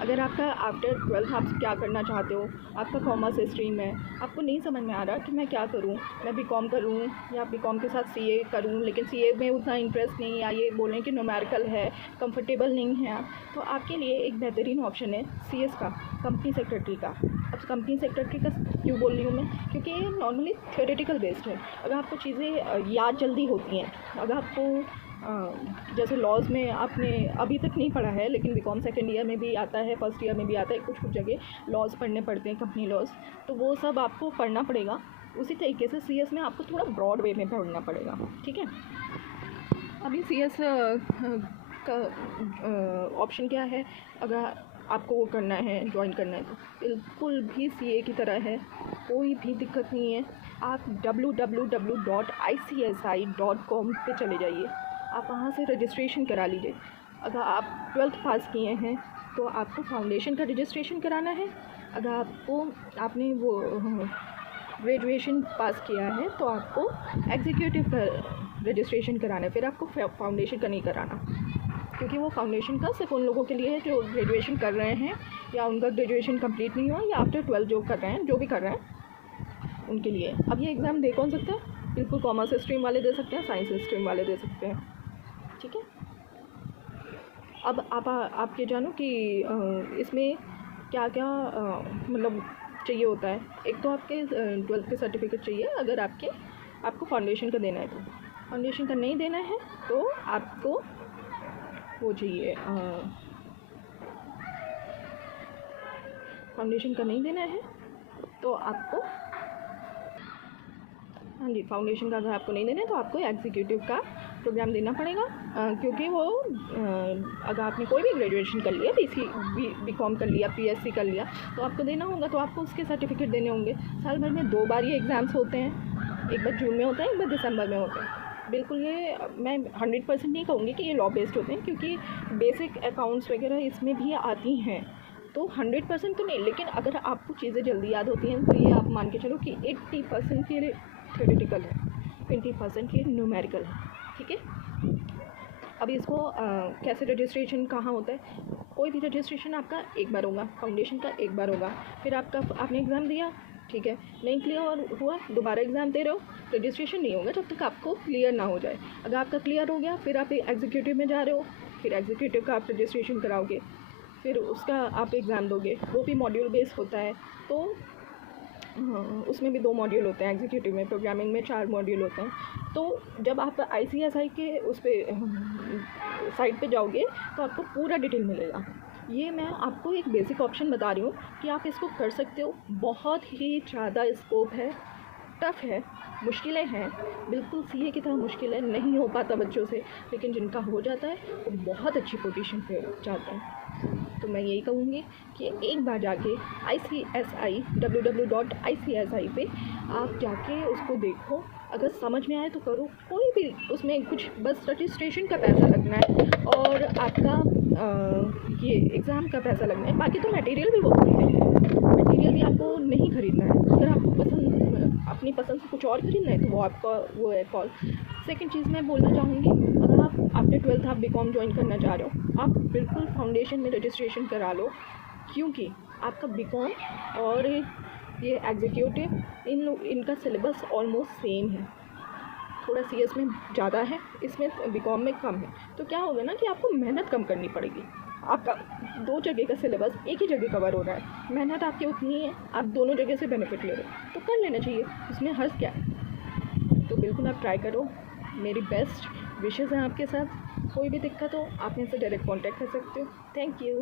अगर आपका after 12th आप क्या करना चाहते हो, आपका कॉमर्स स्ट्रीम है, आपको नहीं समझ में आ रहा कि मैं क्या करूं, मैं बीकॉम करूं या बीकॉम के साथ सीए करूं, लेकिन सीए में उतना इंटरेस्ट नहीं, या ये बोलें कि न्यूमेरिकल है, कंफर्टेबल नहीं है आप, तो आपके लिए एक बेहतरीन ऑप्शन है सीएस का, कंपनी सेक्रेटरी का। अब कंपनी सेक्रेटरी का क्यों बोल रही हूँ मैं, क्योंकि ये नॉर्मली थियोरेटिकल बेस्ड है। अगर आपको चीज़ें याद जल्दी होती हैं, अगर आपको जैसे लॉज में आपने अभी तक नहीं पढ़ा है, लेकिन बीकॉम सेकेंड ईयर में भी आता है, फर्स्ट ईयर में भी आता है, कुछ जगह लॉज पढ़ने पड़ते हैं, कंपनी लॉज, तो वो सब आपको पढ़ना पड़ेगा। उसी तरीके से सीएस में आपको थोड़ा ब्रॉड वे में पढ़ना पड़ेगा, ठीक है। अभी सीएस का ऑप्शन क्या है, अगर आपको वो करना है, ज्वाइन करना है, तो बिल्कुल भी सीए की तरह है, कोई भी दिक्कत नहीं है। आप www.icsi.com पे चले जाइए, आप वहाँ से रजिस्ट्रेशन करा लीजिए। अगर आप 12th पास किए हैं तो आपको फाउंडेशन का रजिस्ट्रेशन कराना है। अगर आपने वो ग्रेजुएशन पास किया है तो आपको एग्जीक्यूटिव का रजिस्ट्रेशन कराना है, फिर आपको फाउंडेशन का नहीं कराना, क्योंकि वो फाउंडेशन का सिर्फ उन लोगों के लिए है जो ग्रेजुएशन कर रहे हैं, या उनका ग्रेजुएशन कंप्लीट नहीं हुआ, या आफ्टर 12 जो कर रहे हैं, जो भी कर रहे हैं उनके लिए। अब ये एग्ज़ाम दे कौन सकता है, बिल्कुल कॉमर्स स्ट्रीम वाले दे सकते हैं, साइंस स्ट्रीम वाले दे सकते हैं, ठीक है। अब आप ये जानो कि इसमें क्या क्या मतलब चाहिए होता है। एक तो आपके 12th के सर्टिफिकेट चाहिए, अगर आपको फाउंडेशन का देना है। तो फाउंडेशन का नहीं देना है तो आपको वो चाहिए, फाउंडेशन का नहीं देना है तो आपको, हाँ जी, फाउंडेशन का अगर आपको नहीं देना है तो आपको एग्जीक्यूटिव का प्रोग्राम देना पड़ेगा, क्योंकि वो अगर आपने कोई भी ग्रेजुएशन कर लिया, बीकॉम कर लिया, पीएससी कर लिया, तो आपको देना होगा, तो आपको उसके सर्टिफिकेट देने होंगे। साल भर में 2 बार ये एग्ज़ाम्स होते हैं, एक बार जून में होता है, एक बार दिसंबर में होता है। बिल्कुल ये मैं 100% नहीं कहूँगी कि ये लॉ बेस्ड होते हैं, क्योंकि बेसिक अकाउंट्स वगैरह इसमें भी आती हैं, तो 100% तो नहीं, लेकिन अगर आपको चीज़ें जल्दी याद होती हैं तो ये आप मान के चलो कि 80% ये थ्योरेटिकल है, 20% ये न्यूमेरिकल है, ठीक है। अब इसको कैसे रजिस्ट्रेशन कहाँ होता है, कोई भी रजिस्ट्रेशन आपका एक बार होगा, फाउंडेशन का एक बार होगा, फिर आपने एग्ज़ाम दिया, ठीक है, नहीं क्लियर हुआ, दोबारा एग्ज़ाम दे रहे हो, रजिस्ट्रेशन नहीं होगा जब तक आपको क्लियर ना हो जाए। अगर आपका क्लियर हो गया, फिर आप एग्जीक्यूटिव में जा रहे हो, फिर एग्जीक्यूटिव का आप रजिस्ट्रेशन कराओगे, फिर उसका आप एग्ज़ाम दोगे, वो भी मॉड्यूल बेस्ड होता है, तो उसमें भी 2 मॉड्यूल होते हैं, एग्जीक्यूटिव में, प्रोग्रामिंग में 4 मॉड्यूल होते हैं। तो जब आप ICSI के उस पर साइट पे जाओगे तो आपको पूरा डिटेल मिलेगा। ये मैं आपको एक बेसिक ऑप्शन बता रही हूँ कि आप इसको कर सकते हो। बहुत ही ज़्यादा स्कोप है, टफ़ है, मुश्किलें हैं, बिल्कुल सीए की तरह मुश्किल है, नहीं हो पाता बच्चों से, लेकिन जिनका हो जाता है वो बहुत अच्छी पोजीशन पे जाते हैं। तो मैं यही कहूँगी कि एक बार जाके www.icsi पे आप जाके उसको देखो, अगर समझ में आए तो करो, कोई भी उसमें कुछ बस रजिस्ट्रेशन का पैसा लगना है और आपका ये एग्ज़ाम का पैसा लगना है, बाकी तो मटेरियल भी वो खरीदते हैं, मटेरियल भी आपको नहीं खरीदना है। अगर आपको अपनी पसंद से कुछ और खरीदना है तो वो है कॉल। सेकंड चीज़ मैं बोलना चाहूँगी, अगर आप आफ्टर 12th आप बीकॉम ज्वाइन करना चाह रहे हो, आप बिल्कुल फाउंडेशन में रजिस्ट्रेशन करा लो, क्योंकि आपका बीकॉम और ये एग्जीक्यूटिव इनका सिलेबस ऑलमोस्ट सेम है, थोड़ा सीएस में ज़्यादा है, इसमें बीकॉम में कम है। तो क्या होगा ना कि आपको मेहनत कम करनी पड़ेगी, आपका 2 जगह का सिलेबस एक ही जगह कवर हो रहा है, मेहनत आपकी उतनी है, आप दोनों जगह से बेनिफिट ले रहे हो, तो कर लेना चाहिए, इसमें हर्ज क्या है। तो बिल्कुल आप ट्राई करो, मेरी बेस्ट विशेज़ हैं आपके साथ। कोई भी दिक्कत हो आप मेरे से डायरेक्ट कॉन्टैक्ट कर सकते हो। Thank you.